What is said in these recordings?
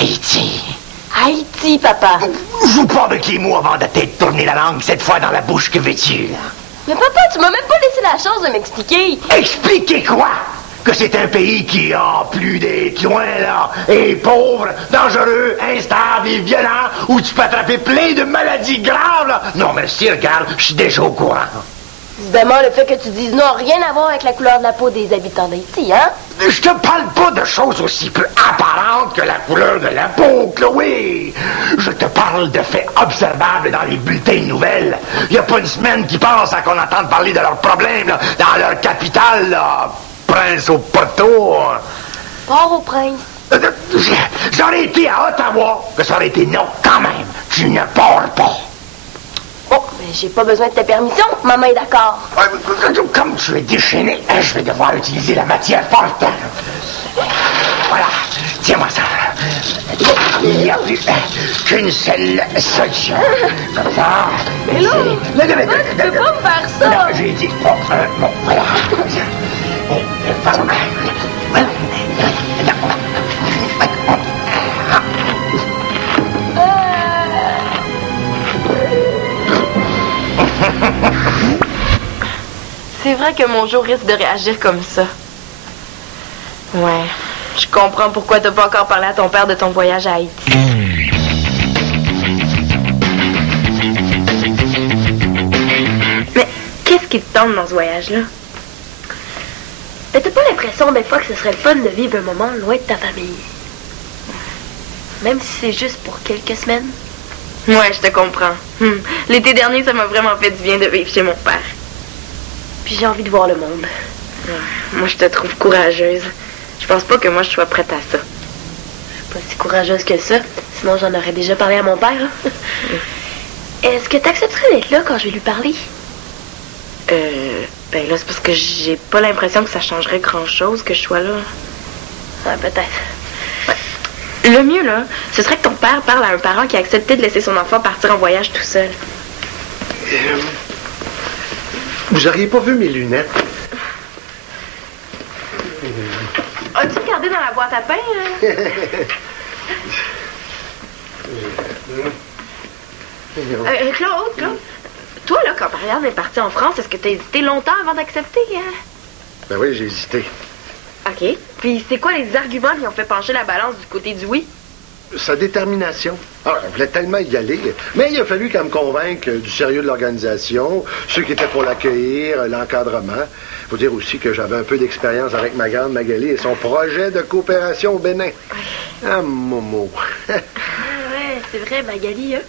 Haïti. Haïti, papa. Joue pas avec les mots avant de t'être tourné la langue cette fois dans la bouche, que veux-tu, là? Mais papa, tu m'as même pas laissé la chance de m'expliquer. Expliquer quoi? Que c'est un pays qui, en plus d'être loin, là, est pauvre, dangereux, instable et violent, où tu peux attraper plein de maladies graves, là. Non, merci, regarde, je suis déjà au courant. Évidemment, le fait que tu dises non n'a rien à voir avec la couleur de la peau des habitants d'Haïti, hein? Je te parle pas de choses aussi peu apparentes que la couleur de la peau, Chloé. Je te parle de faits observables dans les bulletins de nouvelles. Il n'y a pas une semaine qui passe à qu'on entende parler de leurs problèmes, là, dans leur capitale, là, Prince-au-Porto. Port-au-Prince. J'aurais été à Ottawa, que ça aurait été non, quand même. Tu ne pars pas. Bon, mais j'ai pas besoin de ta permission. Maman est d'accord. Comme tu es déchaîné, je vais devoir utiliser la matière forte. Voilà, tiens-moi ça. Il n'y a plus qu'une seule solution. Comme ça. Mais là, tu peux pas me faire ça. Non, j'ai dit, bon, voilà. C'est vrai que mon jour risque de réagir comme ça. Ouais, je comprends pourquoi t'as pas encore parlé à ton père de ton voyage à Haïti. Mais qu'est-ce qui te tente dans ce voyage-là? Mais t'as pas l'impression des fois que ce serait le fun de vivre un moment loin de ta famille? Même si c'est juste pour quelques semaines? Ouais, je te comprends. L'été dernier, ça m'a vraiment fait du bien de vivre chez mon père. Puis j'ai envie de voir le monde. Ouais, moi, je te trouve courageuse. Je pense pas que moi, je sois prête à ça. Je suis pas si courageuse que ça. Sinon, j'en aurais déjà parlé à mon père. Hein? Est-ce que t'accepterais d'être là quand je vais lui parler? Ben là, c'est parce que j'ai pas l'impression que ça changerait grand-chose que je sois là. Ouais, peut-être. Ouais. Le mieux, là, ce serait que ton père parle à un parent qui a accepté de laisser son enfant partir en voyage tout seul. Vous auriez pas vu mes lunettes? As-tu regardé dans la boîte à pain? Claude, toi, là, quand Marianne est partie en France, est-ce que t'as hésité longtemps avant d'accepter? Hein? Ben oui, j'ai hésité. OK. Puis c'est quoi les arguments qui ont fait pencher la balance du côté du oui? Sa détermination. Ah, elle voulait tellement y aller. Mais il a fallu qu'elle me convainque du sérieux de l'organisation, ceux qui étaient pour l'accueillir, l'encadrement. Faut dire aussi que j'avais un peu d'expérience avec ma grande Magali et son projet de coopération au Bénin. Ouais. Ah, Momo. Ouais, c'est vrai, Magali, hein?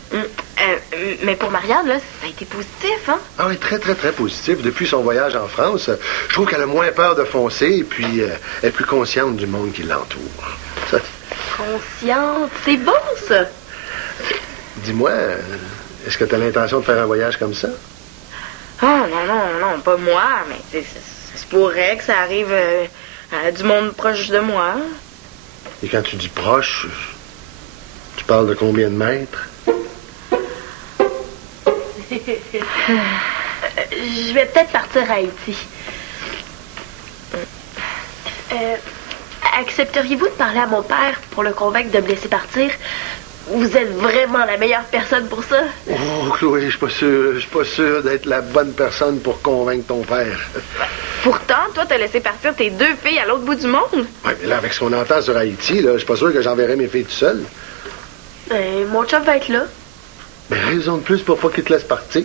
Mais pour Marianne, là, ça a été positif, hein? Ah oui, très, très, très positif. Depuis son voyage en France, je trouve qu'elle a moins peur de foncer et puis elle est plus consciente du monde qui l'entoure. Ça... Consciente, c'est bon, ça. Dis-moi, est-ce que tu as l'intention de faire un voyage comme ça? Oh, non, pas moi, mais c'est pourrait que ça arrive à du monde proche de moi. Et quand tu dis proche, tu parles de combien de mètres? Je vais peut-être partir à Haïti. Accepteriez-vous de parler à mon père pour le convaincre de me laisser partir? Vous êtes vraiment la meilleure personne pour ça. Oh, Chloé, je suis pas sûr d'être la bonne personne pour convaincre ton père. Pourtant, toi, t'as laissé partir tes 2 filles à l'autre bout du monde. Oui, mais là, avec ce qu'on entend sur Haïti, là, je suis pas sûr que j'enverrai mes filles tout seul. Mon chum va être là. Mais raison de plus pour pas qu'il te laisse partir.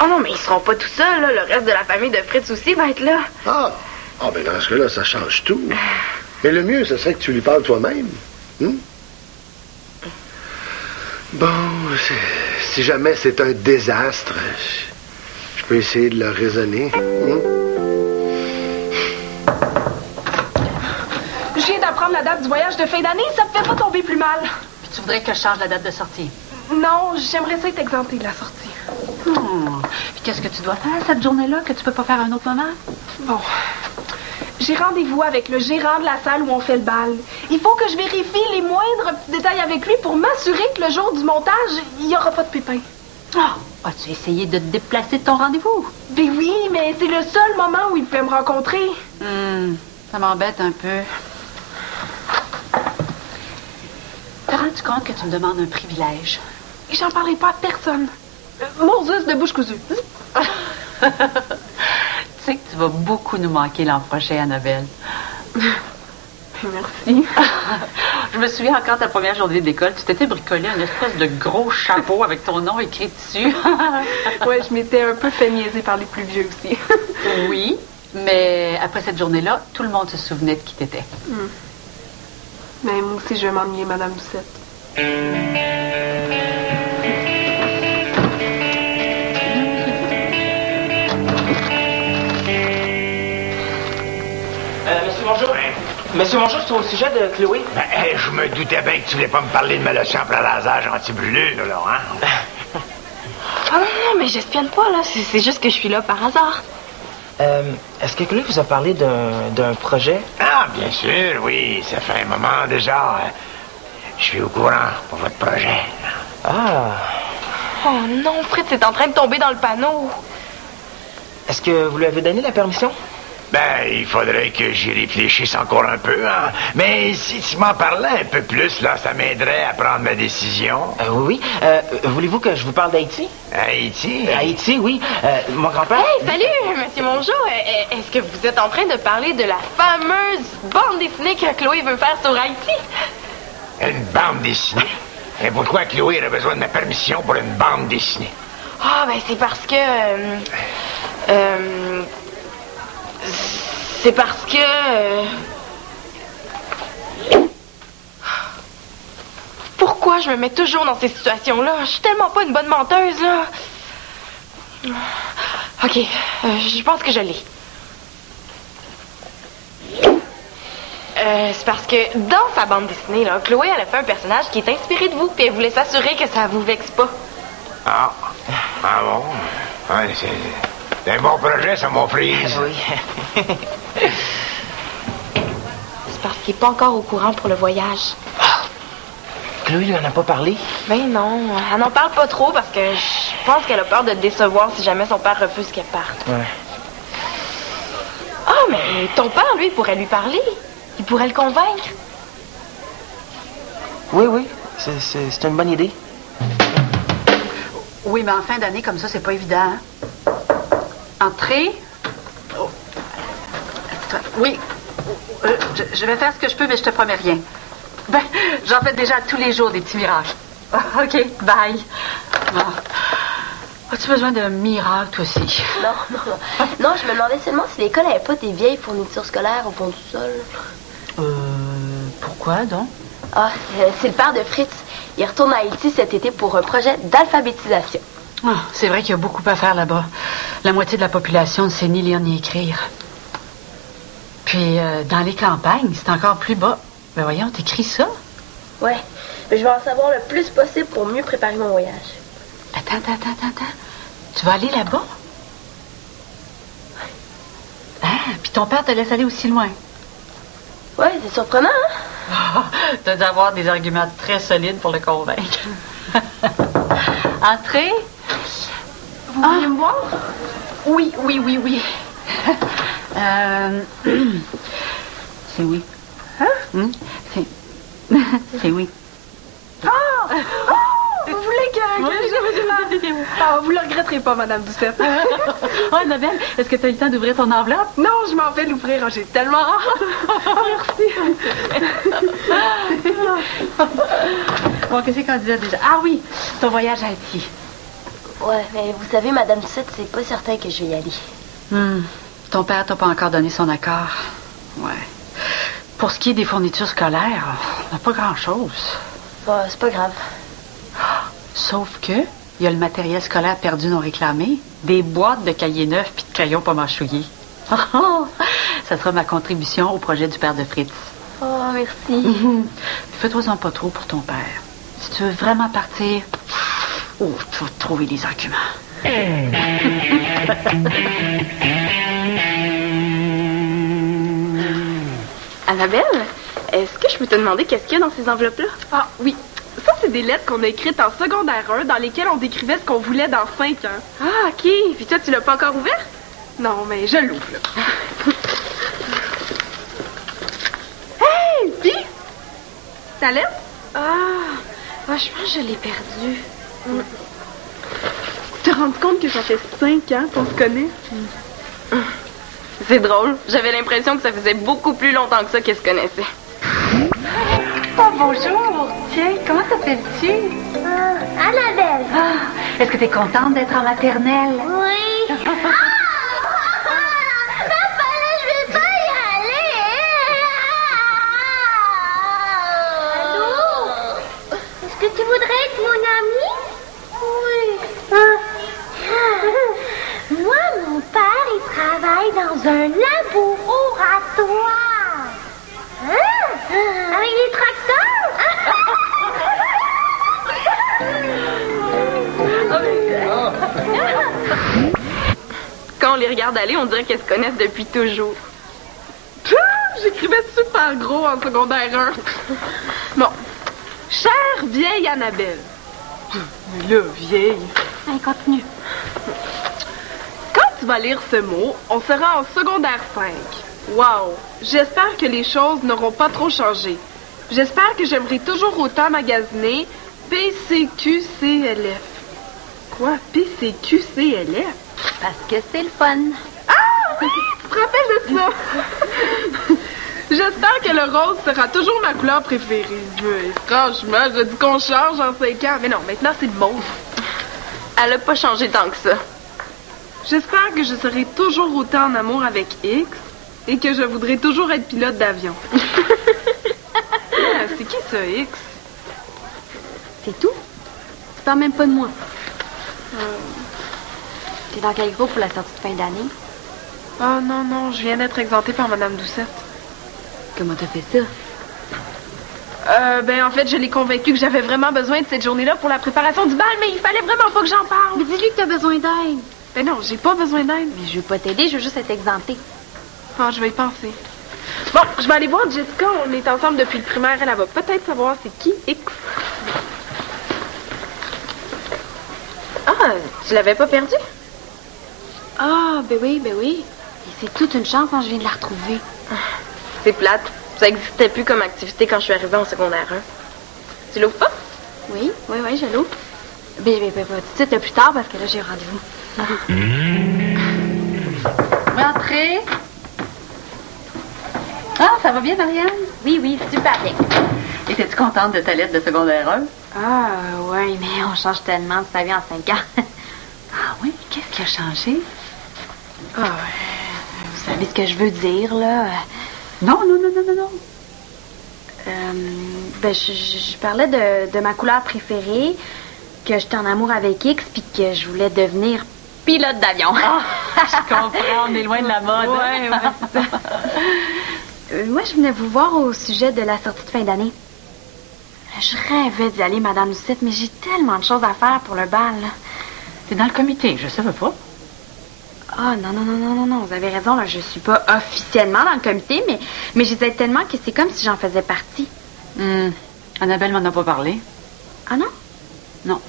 Oh non, mais ils seront pas tout seuls, là. Le reste de la famille de Fritz aussi va être là. Ah, ben dans ce cas-là, ça change tout. Mais le mieux, ce serait que tu lui parles toi-même. Bon, si jamais c'est un désastre, je peux essayer de le raisonner. Je viens d'apprendre la date du voyage de fin d'année, ça me fait pas tomber plus mal. Puis tu voudrais que je change la date de sortie? Non, j'aimerais ça être exemptée de la sortie. Puis qu'est-ce que tu dois faire cette journée-là que tu peux pas faire à un autre moment? Bon. J'ai rendez-vous avec le gérant de la salle où on fait le bal. Il faut que je vérifie les moindres petits détails avec lui pour m'assurer que le jour du montage, il n'y aura pas de pépins. As-tu essayé de te déplacer de ton rendez-vous? Ben oui, mais c'est le seul moment où il peut me rencontrer. Ça m'embête un peu. T'as rendu compte que tu me demandes un privilège? Et j'en parlerai pas à personne. Moses de bouche cousue. Tu sais que tu vas beaucoup nous manquer l'an prochain, Annabelle. Merci. Je me souviens encore de ta première journée d'école. Tu t'étais bricolé un espèce de gros chapeau avec ton nom écrit dessus. Ouais, je m'étais un peu fait niaiser par les plus vieux aussi. Oui, mais après cette journée-là, tout le monde se souvenait de qui t'étais. Mais moi aussi, je vais m'ennuyer, Madame Doucette. Monsieur, bonjour. Monsieur, bonjour, c'est au sujet de Chloé. Ben, je me doutais bien que tu voulais pas me parler de ma lotion pour lasage anti-brûlure, là, hein? Oh non, mais j'espionne pas, là. C'est juste que je suis là par hasard. Est-ce que Chloé vous a parlé d'un projet? Ah, bien sûr, oui. Ça fait un moment déjà. Je suis au courant pour votre projet. Ah. Oh non, Fritz est en train de tomber dans le panneau. Est-ce que vous lui avez donné la permission? Ben, il faudrait que j'y réfléchisse encore un peu, hein. Mais si tu m'en parlais un peu plus, là, ça m'aiderait à prendre ma décision. Oui. Voulez-vous que je vous parle d'Haïti? Haïti? Haïti, oui. Mon grand-père... Hey, salut, Monsieur Mongeau. Est-ce que vous êtes en train de parler de la fameuse bande dessinée que Chloé veut faire sur Haïti? Une bande dessinée? Et pourquoi Chloé aurait besoin de ma permission pour une bande dessinée? Ah, ben c'est parce que... c'est parce que... Pourquoi je me mets toujours dans ces situations-là? Je suis tellement pas une bonne menteuse, là. OK, je pense que je l'ai. C'est parce que dans sa bande dessinée, là, Chloé, elle a fait un personnage qui est inspiré de vous, puis elle voulait s'assurer que ça vous vexe pas. Ah bon? Ouais, c'est un bon projet, ça, mon frise. Oui. C'est parce qu'il est pas encore au courant pour le voyage. Chloé lui en a pas parlé? Ben non, elle n'en parle pas trop parce que je pense qu'elle a peur de te décevoir si jamais son père refuse qu'elle parte. Ouais. Ah, mais ton père, lui, pourrait lui parler. Il pourrait le convaincre. Oui. C'est une bonne idée. Oui, mais en fin d'année, comme ça, c'est pas évident. Hein? Entrez. Oh. Oui. Je vais faire ce que je peux, mais je te promets rien. Ben, j'en fais déjà tous les jours des petits miracles. OK, bye. Bon. As-tu besoin d'un miracle, toi aussi? Non. Non, je me demandais seulement si l'école n'avait pas des vieilles fournitures scolaires au fond du sol. Pourquoi, donc? Ah, c'est le père de Fritz. Il retourne à Haïti cet été pour un projet d'alphabétisation. Ah, c'est vrai qu'il y a beaucoup à faire là-bas. La moitié de la population ne sait ni lire ni écrire. Puis, dans les campagnes, c'est encore plus bas. Ben voyons, t'écris ça? Ouais, mais je vais en savoir le plus possible pour mieux préparer mon voyage. Attends. Tu vas aller là-bas? Ah, puis ton père te laisse aller aussi loin. Ouais, c'est surprenant, hein? Oh, t'as dû avoir des arguments très solides pour le convaincre. Entrez. Vous voulez me voir? Oui. C'est oui. Hein? C'est oui. Ah! Vous voulez que... Ah, vous le regretterez pas, Madame Doucette. Oh, Annabelle, est-ce que tu as eu le temps d'ouvrir ton enveloppe? Non, je m'en vais l'ouvrir. J'ai tellement hâte. Merci. Bon, qu'est-ce qu'on disait déjà? Ah oui, ton voyage à Haïti. Ouais, mais vous savez, Madame Doucette, c'est pas certain que je vais y aller. Ton père t'a pas encore donné son accord. Ouais. Pour ce qui est des fournitures scolaires, on n'a pas grand-chose. Bah, c'est pas grave. Sauf que il y a le matériel scolaire perdu non réclamé, des boîtes de cahiers neufs puis de crayons pas mâchouillés. Ça sera ma contribution au projet du père de Fritz. Oh, merci. Fais-toi-en pas trop pour ton père. Si tu veux vraiment partir, tu vas trouver des arguments. Annabelle, est-ce que je peux te demander qu'est-ce qu'il y a dans ces enveloppes-là? Ah, oui. Ça, c'est des lettres qu'on a écrites en secondaire 1 dans lesquelles on décrivait ce qu'on voulait dans 5 ans. Ah, OK. Puis toi, tu l'as pas encore ouvert? Non, mais je l'ouvre, là. Hey! Puis? Ta lettre? Je pense que je l'ai perdu. Tu te rends compte que ça fait 5 ans qu'on se connaît? C'est drôle. J'avais l'impression que ça faisait beaucoup plus longtemps que ça qu'ils se connaissaient. Oh, bonjour. Tiens, comment t'appelles-tu? Annabelle. Est-ce que t'es contente d'être en maternelle? Oui. Papa, là, je vais pas y aller. Allô? Est-ce que tu voudrais être mon ami? Oui. Moi, mon père, il travaille dans un laboratoire. Avec des tracteurs? Quand on les regarde aller, on dirait qu'elles se connaissent depuis toujours. J'écrivais super gros en secondaire 1. Bon. Chère vieille Annabelle. Mais là, vieille. Allez, continue. Quand tu vas lire ce mot, on sera en secondaire 5. Wow! J'espère que les choses n'auront pas trop changé. J'espère que j'aimerais toujours autant magasiner PCQCLF. Quoi? PCQCLF? Parce que c'est le fun. Ah oui! Tu te rappelles de ça? J'espère que le rose sera toujours ma couleur préférée. Franchement, je dis qu'on change en 5 ans. Mais non, maintenant c'est le mauve. Elle a pas changé tant que ça. J'espère que je serai toujours autant en amour avec X et que je voudrais toujours être pilote d'avion. C'est qui ça, X? C'est tout? Tu parles même pas de moi. T'es dans quel groupe pour la sortie de fin d'année? Oh non, je viens d'être exemptée par Madame Doucette. Comment t'as fait ça? En fait, je l'ai convaincue que j'avais vraiment besoin de cette journée-là pour la préparation du bal, mais il fallait vraiment pas que j'en parle. Mais dis-lui que t'as besoin d'aide. Ben non, j'ai pas besoin d'aide. Mais je veux pas t'aider, je veux juste être exemptée. Oh, je vais y penser. Bon, je vais aller voir Jessica. On est ensemble depuis le primaire. Elle va peut-être savoir c'est qui X. Ah, tu l'avais pas perdu? Ah, ben oui. Et c'est toute une chance quand je viens de la retrouver. C'est plate. Ça existait plus comme activité quand je suis arrivée en secondaire 1. Tu l'ouvres pas? Oui, je l'ouvre. Ben, tout de suite plus tard parce que là, j'ai rendez-vous. Rentrez. Ah, ça va bien, Marianne? Oui, super bien. Étais-tu contente de ta lettre de secondaire 1? Ah, oui, mais on change tellement de sa vie en 5 ans. Ah oui? Qu'est-ce qui a changé? Vous savez ce que je veux dire, là? Non. Je parlais de ma couleur préférée, que j'étais en amour avec X, puis que je voulais devenir pilote d'avion. Je comprends, on est loin de la mode. Ouais, c'est ça. Moi, je venais vous voir au sujet de la sortie de fin d'année. Je rêvais d'y aller, Madame Lucette, mais j'ai tellement de choses à faire pour le bal. T'es dans le comité, je savais pas. Ah, non, vous avez raison, là, je suis pas officiellement dans le comité, mais j'essaie tellement que c'est comme si j'en faisais partie. Annabelle m'en a pas parlé. Ah non? Non.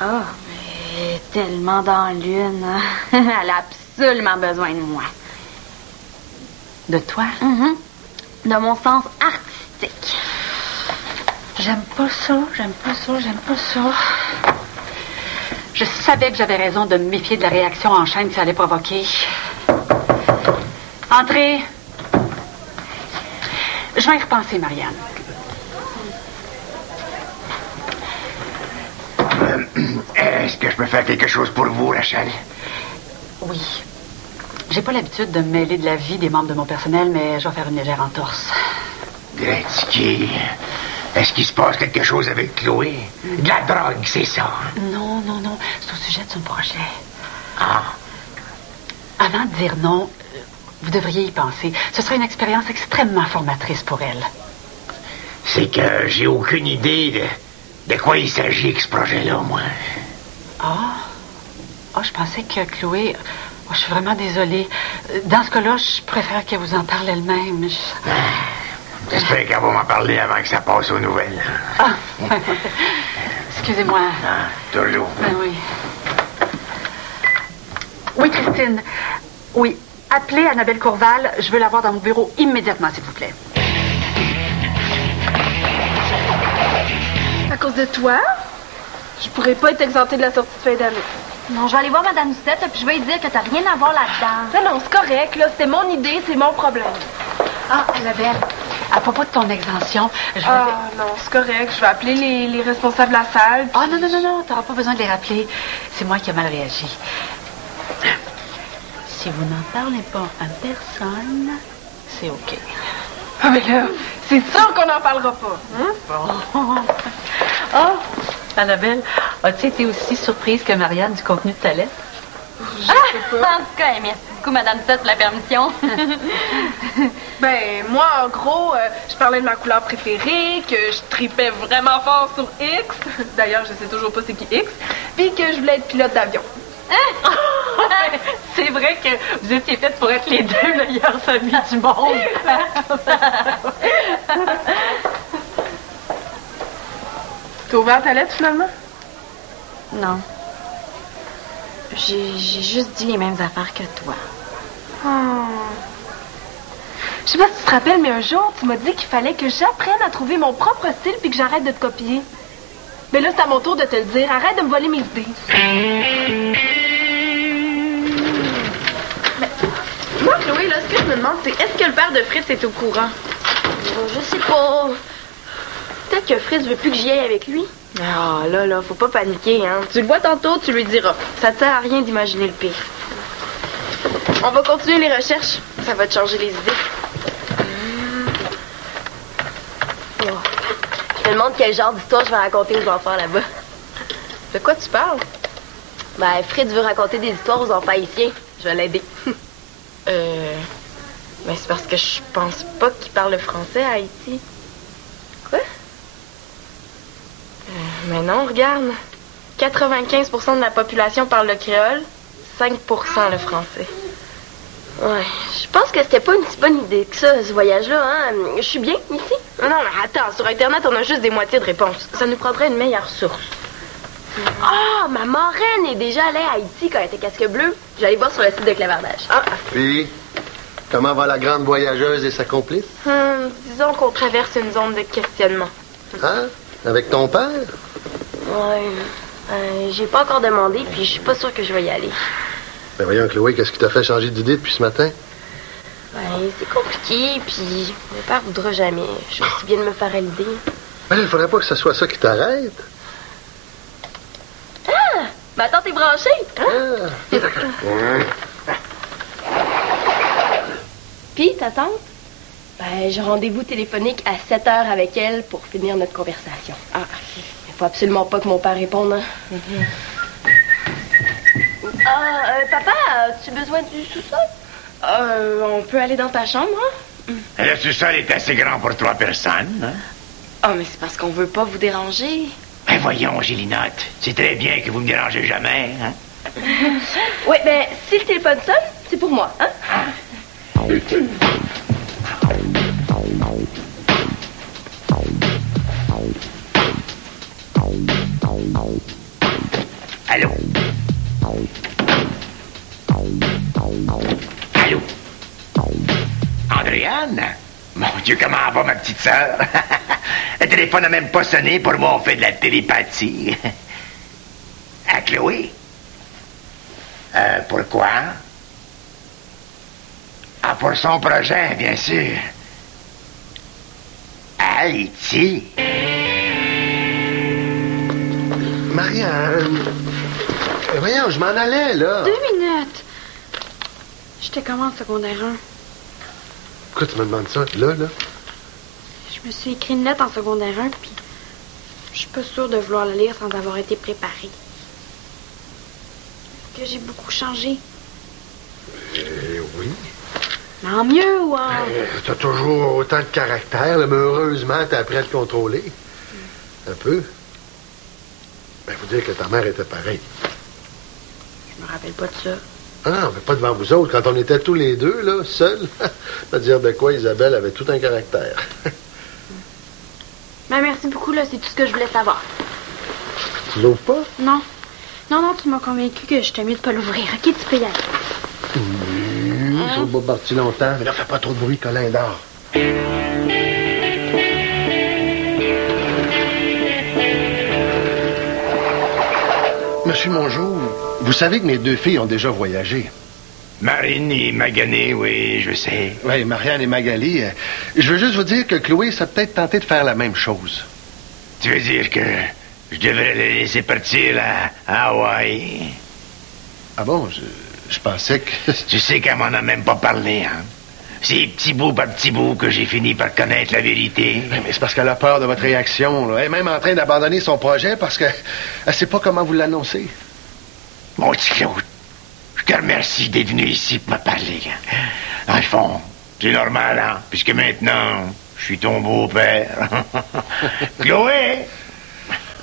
Ah, mais tellement dans l'une. Elle a absolument besoin de moi. De toi? De mon sens artistique. J'aime pas ça. Je savais que j'avais raison de me méfier de la réaction en chaîne que ça allait provoquer. Entrez. Je vais y repenser, Marianne. Est-ce que je peux faire quelque chose pour vous, Rachel? Oui. J'ai pas l'habitude de me mêler de la vie des membres de mon personnel, mais je vais faire une légère entorse. Gretzky, est-ce qu'il se passe quelque chose avec Chloé? De la drogue, c'est ça? Non. C'est au sujet de son projet. Ah. Avant de dire non, vous devriez y penser. Ce serait une expérience extrêmement formatrice pour elle. C'est que j'ai aucune idée de quoi il s'agit avec ce projet-là, moi. Je pensais que Chloé... je suis vraiment désolée. Dans ce cas-là, je préfère qu'elle vous en parle elle-même. J'espère qu'elle va m'en parler avant que ça passe aux nouvelles. Excusez-moi. Toujours. Ben oui. Oui, Christine. Oui. Appelez Annabelle Courval. Je veux la voir dans mon bureau immédiatement, s'il vous plaît. À cause de toi, je pourrais pas être exemptée de la sortie de fin d'année. Non, je vais aller voir Madame Lucette, puis je vais lui dire que t'as rien à voir là-dedans. Non, c'est correct, là. C'était mon idée, c'est mon problème. Ah, Annabelle, à propos de ton exemption, je vais... Non, c'est correct. Je vais appeler les responsables de la salle. Ah, non, t'auras pas besoin de les rappeler. C'est moi qui ai mal réagi. Si vous n'en parlez pas à personne, c'est OK. Ah, mais là, c'est sûr qu'on n'en parlera pas. Hein? Bon. Oh, Annabelle, as-tu été aussi surprise que Marianne du contenu de ta lettre? Je sais pas. En tout cas, merci beaucoup, Madame Lucette, pour la permission. Ben, moi, en gros, je parlais de ma couleur préférée, que je tripais vraiment fort sur X. D'ailleurs, je sais toujours pas c'est qui X. Puis que je voulais être pilote d'avion. C'est vrai que vous étiez faites pour être les deux meilleures familles du monde. T'as ouvert ta lettre, finalement? Non. J'ai juste dit les mêmes affaires que toi. Je sais pas si tu te rappelles, mais un jour, tu m'as dit qu'il fallait que j'apprenne à trouver mon propre style puis que j'arrête de te copier. Mais là, c'est à mon tour de te le dire. Arrête de me voler mes idées. Moi, Chloé, là, ce que je me demande, c'est est-ce que le père de Fritz est au courant? Je sais pas. Peut-être que Fritz veut plus que j'y aille avec lui. Ah, là, faut pas paniquer, hein. Tu le vois tantôt, tu lui diras. Ça te sert à rien d'imaginer le pire. On va continuer les recherches. Ça va te changer les idées. Je me demande quel genre d'histoire je vais raconter aux enfants là-bas. De quoi tu parles? Ben, Fritz veut raconter des histoires aux enfants haïtiens. Je vais l'aider. Mais c'est parce que je pense pas qu'il parle le français à Haïti. Quoi? Mais non, regarde. 95% de la population parle le créole, 5% le français. Ouais, je pense que c'était pas une si bonne idée que ça, ce voyage-là, hein. Je suis bien ici. Non, mais attends, sur Internet, on a juste des moitiés de réponses. Ça nous prendrait une meilleure source. Ah, ma marraine est déjà allée à Haïti quand elle était casque bleu. J'allais voir sur le site de clavardage. Puis, comment va la grande voyageuse et sa complice? Disons qu'on traverse une zone de questionnement. Hein? Avec ton père? Ouais. J'ai pas encore demandé, puis je suis pas sûre que je vais y aller. Ben voyons, Chloé, qu'est-ce qui t'a fait changer d'idée depuis ce matin? Ben, c'est compliqué, puis mon père voudra jamais. Je suis aussi bien de me faire à l'idée. Ben là, il faudrait pas que ce soit ça qui t'arrête. Ah! Ma tante est branchée, hein? Puis, ta tante? Ben, j'ai rendez-vous téléphonique à 7h avec elle pour finir notre conversation. Il faut absolument pas que mon père réponde, hein? Papa, as-tu besoin du sous-sol? On peut aller dans ta chambre, hein? Le sous-sol est assez grand pour 3 personnes, hein? Ah, mais c'est parce qu'on veut pas vous déranger. Ben voyons, Gélinotte, c'est très bien que vous me dérangez jamais, hein? Oui, ben, si le téléphone sonne, c'est pour moi, hein? Allô? Allô? Andréane? Mon Dieu, comment va ma petite sœur? Le téléphone n'a même pas sonné. Pour moi, on fait de la télépathie. À Chloé? Pourquoi? Ah, pour son projet, bien sûr. Haïti? Marianne! Voyons, je m'en allais, là. 2 minutes. J'étais comment en secondaire 1? Pourquoi tu me demandes ça, là? Je me suis écrit une lettre en secondaire 1, puis je suis pas sûre de vouloir la lire sans avoir été préparée. Est-ce que j'ai beaucoup changé? Oui. Mais en mieux ou en... T'as toujours autant de caractère, là, mais heureusement, t'as appris à le contrôler. Un peu. Ben, faut dire que ta mère était pareille. Je me rappelle pas de ça. Ah non, mais pas devant vous autres. Quand on était tous les deux, là, seuls, pas dire de quoi Isabelle avait tout un caractère. Mais merci beaucoup, là, c'est tout ce que je voulais savoir. Tu l'ouvres pas? Non. Non, tu m'as convaincu que j'étais mieux de pas l'ouvrir. OK, tu peux y aller. Je vais pas partir longtemps, mais là, fais pas trop de bruit, Colin dort. depuis mon jour. Vous savez que mes 2 filles ont déjà voyagé. Marine et Magané, oui, je sais. Oui, Marianne et Magali. Je veux juste vous dire que Chloé s'est peut-être tentée de faire la même chose. Tu veux dire que je devrais les laisser partir à Hawaï? Ah bon, je pensais que... Tu sais qu'elle m'en a même pas parlé, hein? C'est petit bout par petit bout que j'ai fini par connaître la vérité. Mais c'est parce qu'elle a peur de votre réaction, là. Elle est même en train d'abandonner son projet parce qu'elle ne sait pas comment vous l'annoncer. Mon petit Claude, je te remercie d'être venu ici pour me parler. Dans le fond, c'est normal, hein? Puisque maintenant, je suis ton beau-père. Chloé!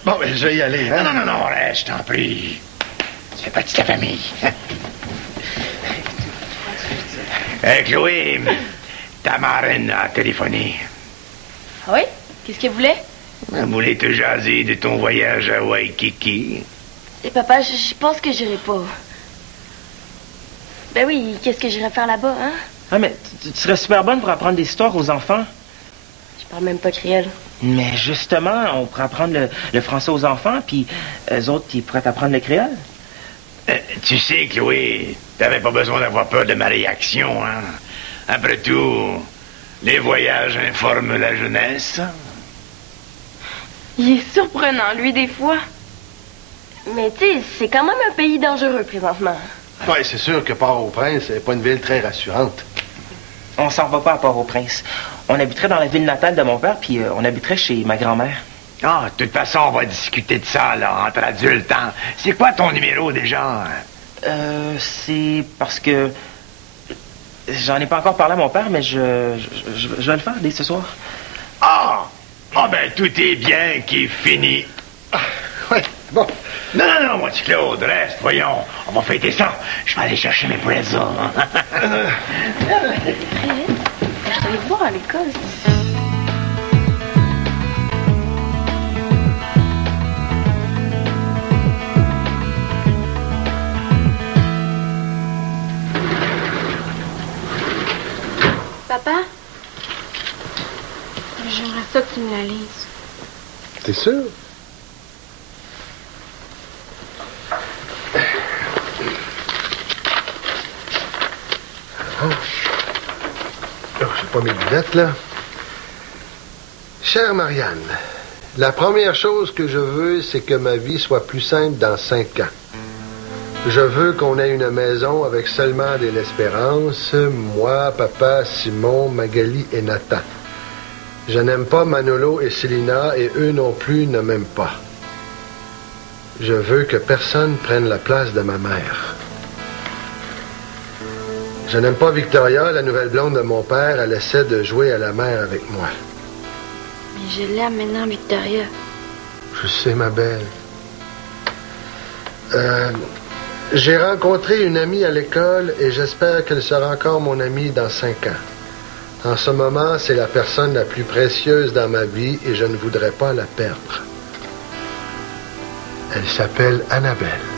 Bon, ben, je vais y aller, hein? Non, reste, je t'en prie. Tu fais partie de la famille. Chloé, ta marraine a téléphoné. Ah oui? Qu'est-ce qu'elle voulait? Elle voulait te jaser de ton voyage à Waikiki. Et papa, je pense que j'irai pas. Ben oui, qu'est-ce que j'irai faire là-bas, hein? Ah, mais tu serais super bonne pour apprendre des histoires aux enfants. Je parle même pas créole. Mais justement, on pourrait apprendre le français aux enfants, puis eux autres, ils pourraient apprendre le créole. Tu sais, Chloé, t'avais pas besoin d'avoir peur de ma réaction, hein? Après tout, les voyages informent la jeunesse. Il est surprenant, lui, des fois. Mais tu sais, c'est quand même un pays dangereux présentement. Oui, c'est sûr que Port-au-Prince, c'est pas une ville très rassurante. On s'en va pas à Port-au-Prince. On habiterait dans la ville natale de mon père, puis on habiterait chez ma grand-mère. Ah, de toute façon, on va discuter de ça, là, entre adultes, hein? C'est quoi ton numéro, déjà? C'est parce que... J'en ai pas encore parlé à mon père, mais je vais le faire dès ce soir. Ah, ben, tout est bien qui finit. Oui, bon. Non, mon petit Claude, reste, voyons. On va fêter ça. Je vais aller chercher mes pretzels. Je t'allais voir à l'école. Papa? J'aimerais ça que tu me la lises. T'es sûr? Oh, j'ai pas mes lunettes, là. Chère Marianne, la première chose que je veux, c'est que ma vie soit plus simple dans 5 ans. Je veux qu'on ait une maison avec seulement de l'espérance, moi, papa, Simon, Magali et Nathan. Je n'aime pas Manolo et Célina et eux non plus ne m'aiment pas. Je veux que personne prenne la place de ma mère. Je n'aime pas Victoria, la nouvelle blonde de mon père. Elle essaie de jouer à la mer avec moi. Mais je l'aime maintenant, Victoria. Je sais, ma belle. J'ai rencontré une amie à l'école et j'espère qu'elle sera encore mon amie dans 5 ans. En ce moment, c'est la personne la plus précieuse dans ma vie et je ne voudrais pas la perdre. Elle s'appelle Annabelle.